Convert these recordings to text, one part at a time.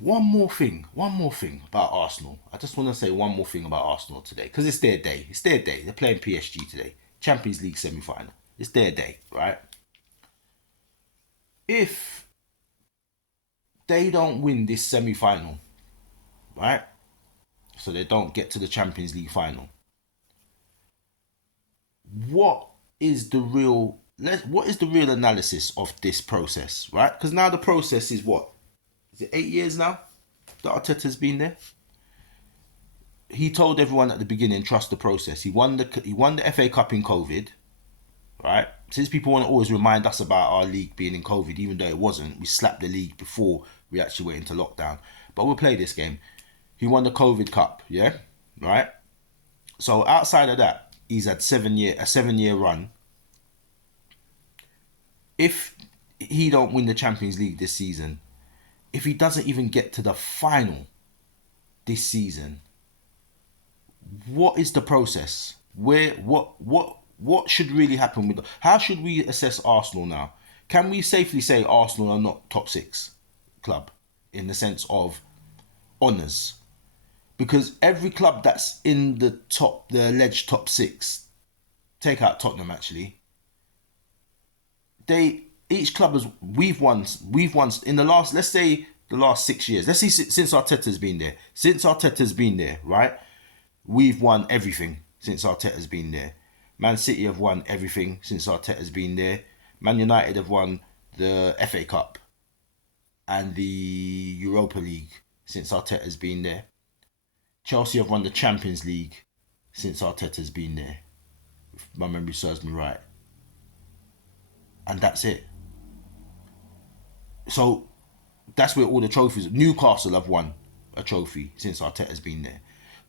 one more thing about Arsenal. I just want to say one more thing about Arsenal today because it's their day. It's their day. They're playing PSG today, Champions League semi-final. It's their day, right? If they don't win this semi-final, right? So they don't get to the Champions League final. What is the real what is the real analysis of this process, right? Because now the process is what? Is it 8 years now that Arteta's been there? He told everyone at the beginning, trust the process. He won the FA Cup in COVID, right? Since people want to always remind us about our league being in COVID, even though it wasn't, we slapped the league before we actually went into lockdown. But we'll play this game. He won the COVID Cup, yeah, right. So outside of that, he's had a 7 year run. If he don't win the Champions League this season, if he doesn't even get to the final this season, what is the process? What should really happen with how should we assess Arsenal now? Can we safely say Arsenal are not top six club in the sense of honours? Because every club that's in the alleged top six, take out Tottenham actually, each club has we've won in the last, let's say the last 6 years. Let's see, since Arteta's been there. Since Arteta's been there, right? We've won everything since Arteta's been there. Man City have won everything since Arteta's been there. Man United have won the FA Cup and the Europa League since Arteta's been there. Chelsea have won the Champions League since Arteta's been there, if my memory serves me right. And that's it. So that's where all the trophies. Newcastle have won a trophy since Arteta's been there.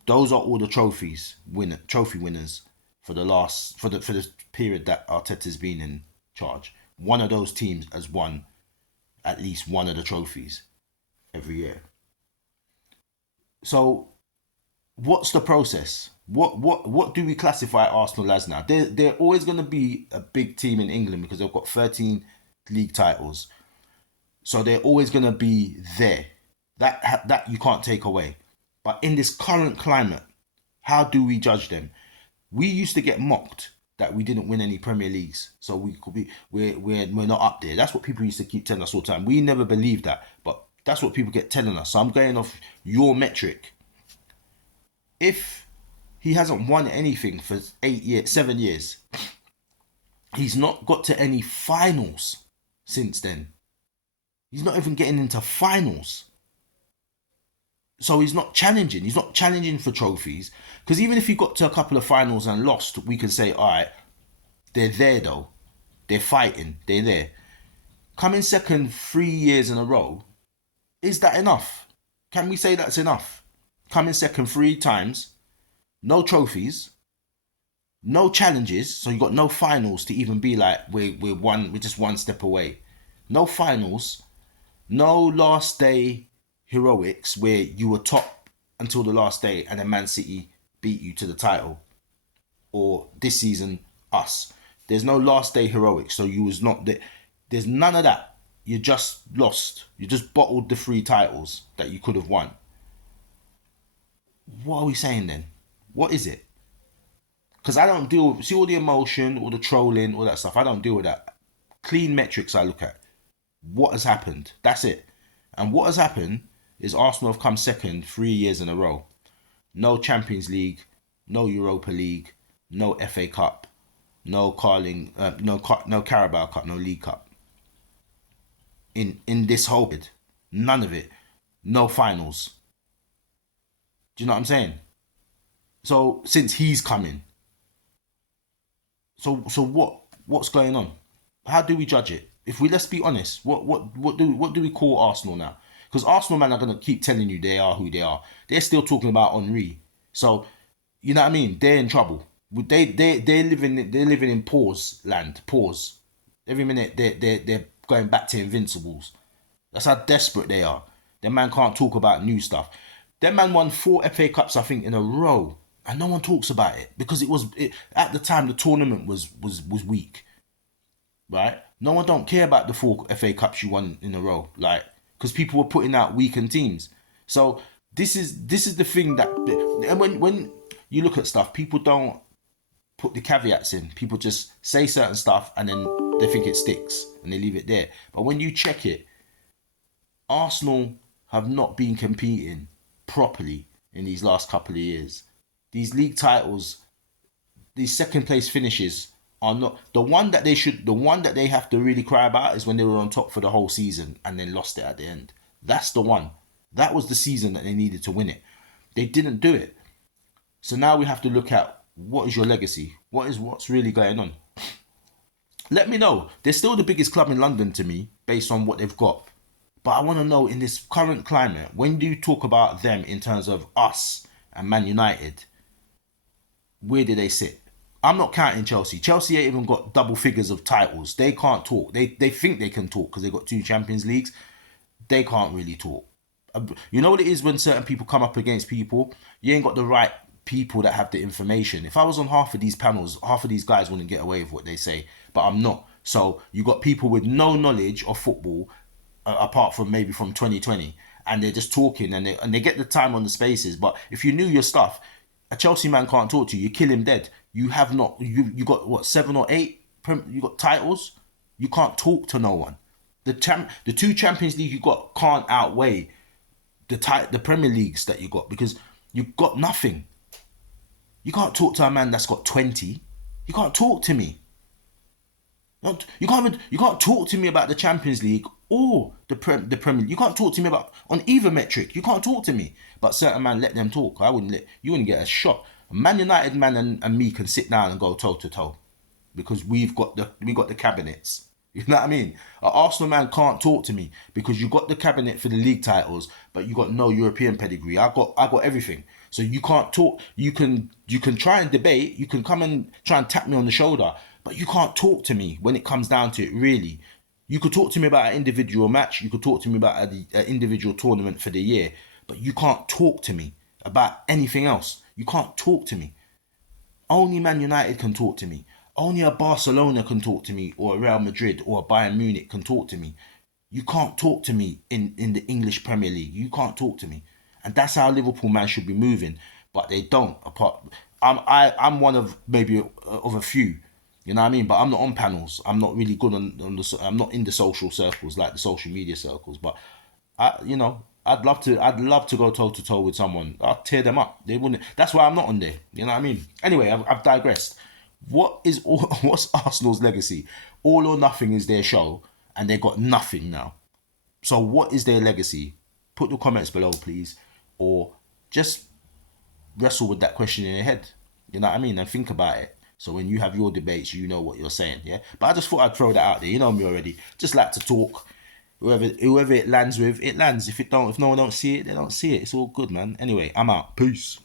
Those are all the trophy winners for the period that Arteta's been in charge. One of those teams has won at least one of the trophies every year. So what's the process? What do we classify Arsenal as now? They're always going to be a big team in England because they've got 13 league titles. So they're always going to be there. That you can't take away. But in this current climate, how do we judge them? We used to get mocked that we didn't win any Premier Leagues, so we're not up there. That's what people used to keep telling us all the time. We never believed that, but that's what people get telling us. So I'm going off your metric. If he hasn't won anything for 7 years, he's not got to any finals since then. He's not even getting into finals. So he's not challenging. He's not challenging for trophies. Because even if he got to a couple of finals and lost, we can say, all right, they're there though. They're fighting. They're there. Coming second 3 years in a row, is that enough? Can we say that's enough? Coming second 3 times, no trophies, no challenges. So you got no finals to even be like, we're just one step away. No finals, no last day heroics where you were top until the last day and then Man City beat you to the title, or this season us. There's no last day heroics, so you was not there. There's none of that. You just lost. You just bottled the 3 titles that you could have won. What are we saying then? What is it? Because I don't deal with, see all the emotion, all the trolling, all that stuff. I don't deal with that. Clean metrics I look at. What has happened? That's it. And what has happened is Arsenal have come second 3 years in a row. No Champions League, no Europa League, no FA Cup, no Carabao Cup, no League Cup. In this whole bid, none of it. No finals. Do you know what I'm saying? So since he's coming, so what's going on? How do we judge it? If we, let's be honest, what do we call Arsenal now? Because Arsenal man are gonna keep telling you they are who they are. They're still talking about Henry. So you know what I mean? They're in trouble. They're living in pause land. Pause. Every minute they're going back to Invincibles. That's how desperate they are. Them man can't talk about new stuff. Them man won 4 FA Cups I think in a row, and no one talks about it because at the time the tournament was weak, right? No one don't care about the 4 FA Cups you won in a row, like, because people were putting out weakened teams. So this is the thing that, and when you look at stuff, people don't put the caveats in. People just say certain stuff and then they think it sticks and they leave it there. But when you check it, Arsenal have not been competing properly in these last couple of years. These league titles, these second place finishes are not the one that they should. The one that they have to really cry about is when they were on top for the whole season and then lost it at the end. That's the one. That was the season that they needed to win it. They didn't do it. So now we have to look at what is your legacy? What's really going on? Let me know. They're still the biggest club in London to me based on what they've got. But I want to know, in this current climate, when do you talk about them in terms of us and Man United, where do they sit? I'm not counting Chelsea. Chelsea ain't even got double figures of titles. They can't talk. They think they can talk because they got 2 Champions Leagues. They can't really talk. You know what it is when certain people come up against people? You ain't got the right people that have the information. If I was on half of these panels, half of these guys wouldn't get away with what they say. But I'm not. So you got people with no knowledge of football, apart from maybe from 2020, and they're just talking and they get the time on the spaces. But if you knew your stuff, a Chelsea man can't talk to you. You kill him dead. You have not. You got what, 7 or 8? You got titles. You can't talk to no one. The 2 Champions League you got can't outweigh the Premier Leagues that you got, because you got nothing. You can't talk to a man that's got 20. You can't talk to me. You can't talk to me about the Champions League or the Premier League. You can't talk to me about on either metric. You can't talk to me. But certain man, let them talk. You wouldn't get a shot. A Man United man and me can sit down and go toe to toe, because we got the cabinets. You know what I mean? An Arsenal man can't talk to me because you got the cabinet for the league titles, but you got no European pedigree. I got everything. So you can't talk. You can try and debate. You can come and try and tap me on the shoulder, but you can't talk to me when it comes down to it. Really, you could talk to me about an individual match. You could talk to me about an individual tournament for the year, but you can't talk to me about anything else. You can't talk to me. Only Man United can talk to me. Only a Barcelona can talk to me, or a Real Madrid or a Bayern Munich can talk to me. You can't talk to me in the English Premier League. You can't talk to me. And that's how Liverpool man should be moving. But they don't. I'm one of maybe of a few. You know what I mean? But I'm not on panels. I'm not really good I'm not in the social circles, like the social media circles. But I'd love to go toe to toe with someone. I'd tear them up. They wouldn't. That's why I'm not on there. You know what I mean? Anyway, I've digressed. What's Arsenal's legacy? All or Nothing is their show, and they got nothing now. So what is their legacy? Put the comments below, please, or just wrestle with that question in your head. You know what I mean? And think about it. So when you have your debates, you know what you're saying. Yeah. But I just thought I'd throw that out there. You know me already. Just like to talk. Whoever it lands with, it lands. If no one don't see it, they don't see it. It's all good, man. Anyway, I'm out. Peace.